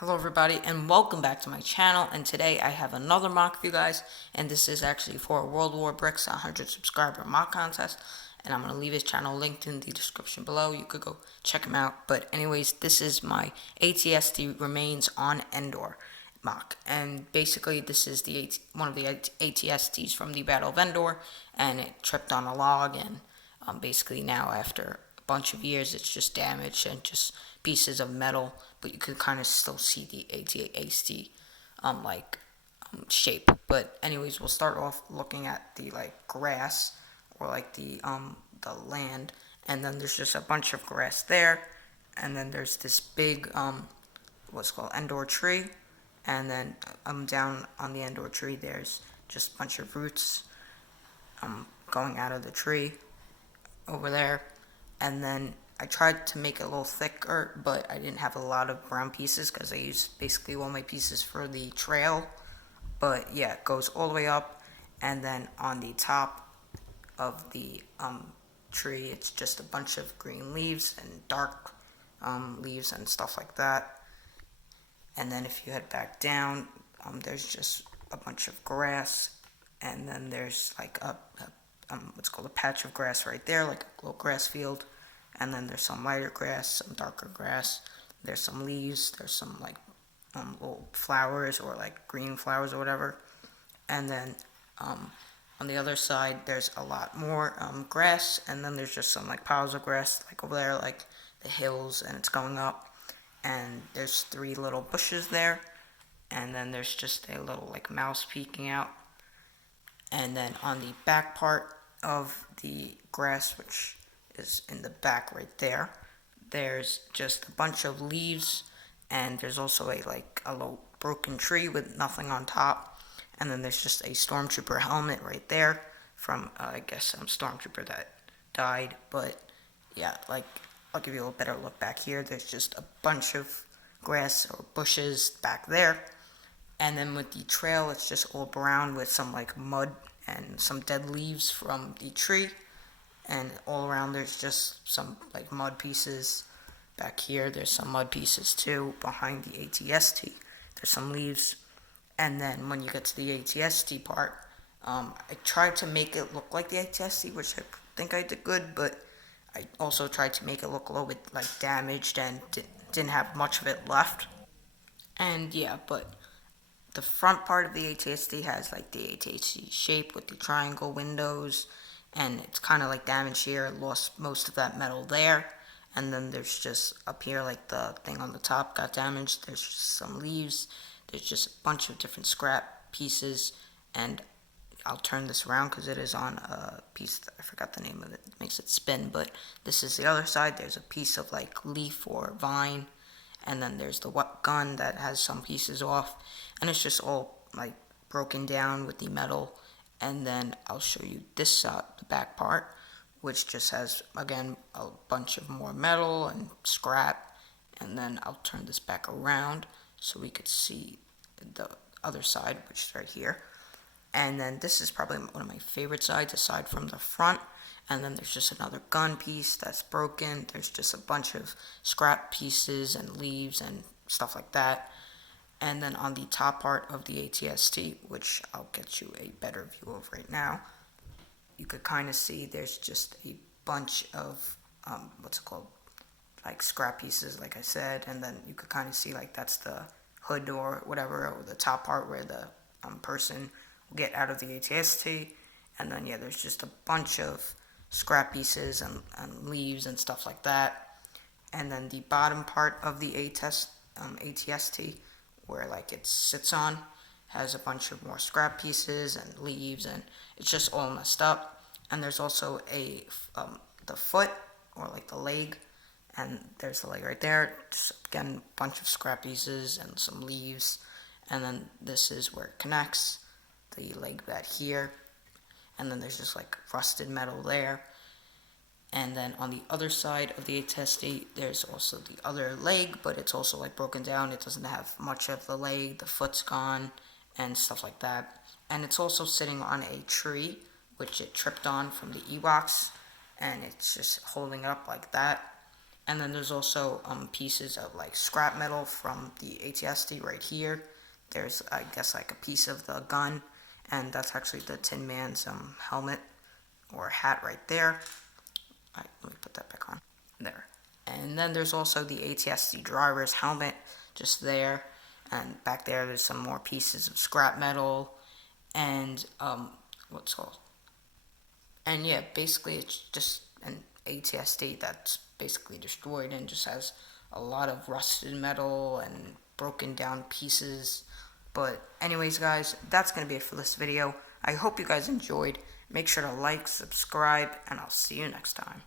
Hello everybody and welcome back to my channel, and today I have another mock for you guys, and this is actually for WorldWarBricks 100 subscriber mock contest, and I'm going to leave his channel linked in the description below. You could go check him out. But anyways, this is my ATST remains on Endor mock, and basically this is one of the ATSTs from the Battle of Endor, and it tripped on a log, and basically now after bunch of years it's just damaged and just pieces of metal, but you can kind of still see the AT-AST shape. But anyways, we'll start off looking at the grass, or the land, and then there's just a bunch of grass there, and then there's this big what's called Endor tree, and then down on the Endor tree there's just a bunch of roots going out of the tree over there. And then I tried to make it a little thicker, but I didn't have a lot of brown pieces because I used basically all my pieces for the trail. But yeah, it goes all the way up, and then on the top of the tree, it's just a bunch of green leaves and dark leaves and stuff like that. And then if you head back down, there's just a bunch of grass, and then there's like what's called a patch of grass right there, like a little grass field. And then there's some lighter grass, some darker grass. There's some leaves. There's some little flowers, or like green flowers or whatever. And then on the other side, there's a lot more grass. And then there's just some like piles of grass, like over there, like the hills, and it's going up. And there's 3 little bushes there. And then there's just a little like mouse peeking out. And then on the back part of the grass, which is in the back right there, there's just a bunch of leaves, and there's also a little broken tree with nothing on top. And then there's just a stormtrooper helmet right there from I guess some stormtrooper that died. But yeah, I'll give you a little better look back here. There's just a bunch of grass or bushes back there. And then with the trail, it's just all brown with some like mud and some dead leaves from the tree. And all around there's just some like mud pieces. Back here there's some mud pieces too. Behind the ATST there's some leaves. And then when you get to the ATST part, I tried to make it look like the ATST, which I think I did good, but I also tried to make it look a little bit like damaged and didn't have much of it left. And yeah, but the front part of the ATST has like the ATST shape with the triangle windows, and it's kind of like damaged here. It lost most of that metal there. And then there's just up here, like the thing on the top got damaged. There's just some leaves. There's just a bunch of different scrap pieces. And I'll turn this around because it is on a piece that I forgot the name of it. It makes it spin. But this is the other side. There's a piece of like leaf or vine, and then there's the gun that has some pieces off, and it's just all like broken down with the metal. And then I'll show you this the back part, which just has again a bunch of more metal and scrap. And then I'll turn this back around so we could see the other side, which is right here. And then this is probably one of my favorite sides aside from the front. And then there's just another gun piece that's broken. There's just a bunch of scrap pieces and leaves and stuff like that. And then on the top part of the ATST, which I'll get you a better view of right now, you could kind of see there's just a bunch of what's it called, like scrap pieces, like I said. And then you could kind of see like that's the hood or whatever, or the top part where the person will get out of the ATST. And then yeah, there's just a bunch of scrap pieces and leaves and stuff like that. And then the bottom part of the ATST, where like it sits on, has a bunch of more scrap pieces and leaves, and it's just all messed up. And there's also the foot, or like the leg, and there's the leg right there. Just again, a bunch of scrap pieces and some leaves. And then this is where it connects, the leg back here. And then there's just like rusted metal there. And then on the other side of the ATST, there's also the other leg, but it's also like broken down. It doesn't have much of the leg. The foot's gone and stuff like that. And it's also sitting on a tree, which it tripped on from the Ewoks, and it's just holding up like that. And then there's also pieces of like scrap metal from the ATSD right here. There's, I guess, like a piece of the gun, and that's actually the Tin Man's helmet or hat right there. All right, let me put that back on. There. And then there's also the ATSD driver's helmet just there. And back there, there's some more pieces of scrap metal and what's called. And yeah, basically it's just an ATSD that's basically destroyed and just has a lot of rusted metal and broken down pieces. But anyways, guys, that's going to be it for this video. I hope you guys enjoyed. Make sure to like, subscribe, and I'll see you next time.